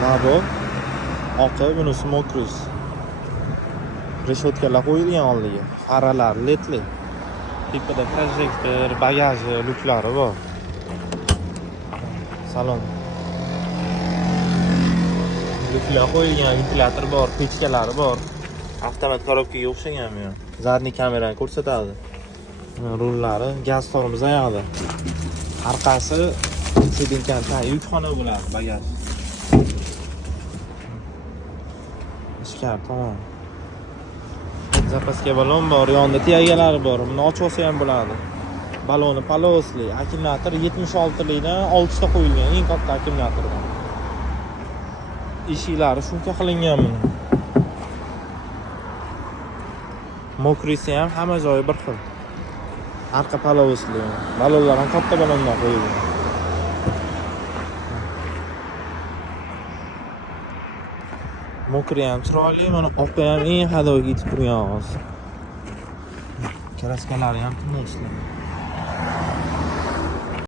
Mana bu oqi, bunisi mokris. Reshotkalar qo'yilgan oldiga. Faralar ledli. Tepada projektor, bagaji, luklari bor. Salon. Luklar qo'yilgan, ventilyator bor, pechkalari bor. Avtomat korobkaga o'xshagan bu. Zadniy kamerani ko'rsatadi. Rullari, gaz tormoz oyog'ida. Orqasi sedinkan, yukxona bo'ladi, bagaj. Ichkari tamom. Zapaska balon bor, yonida tegalari bor. Buni ochib olsa ham bo'ladi. Baloni polosli, akkumulyator 76 likdan 6 ta qo'yilgan, eng katta akkumulyatordan. Eshiklari shuncha qilingan buni. Mokrisi ham hamma joyi bir xil. Arqa polosli. Balonlar ham katta balondan qo'yilgan. Mokri ham chiroyli, mana oqa ham eng hadoga yetib turgan hozir. Kraskalari ham tinchli.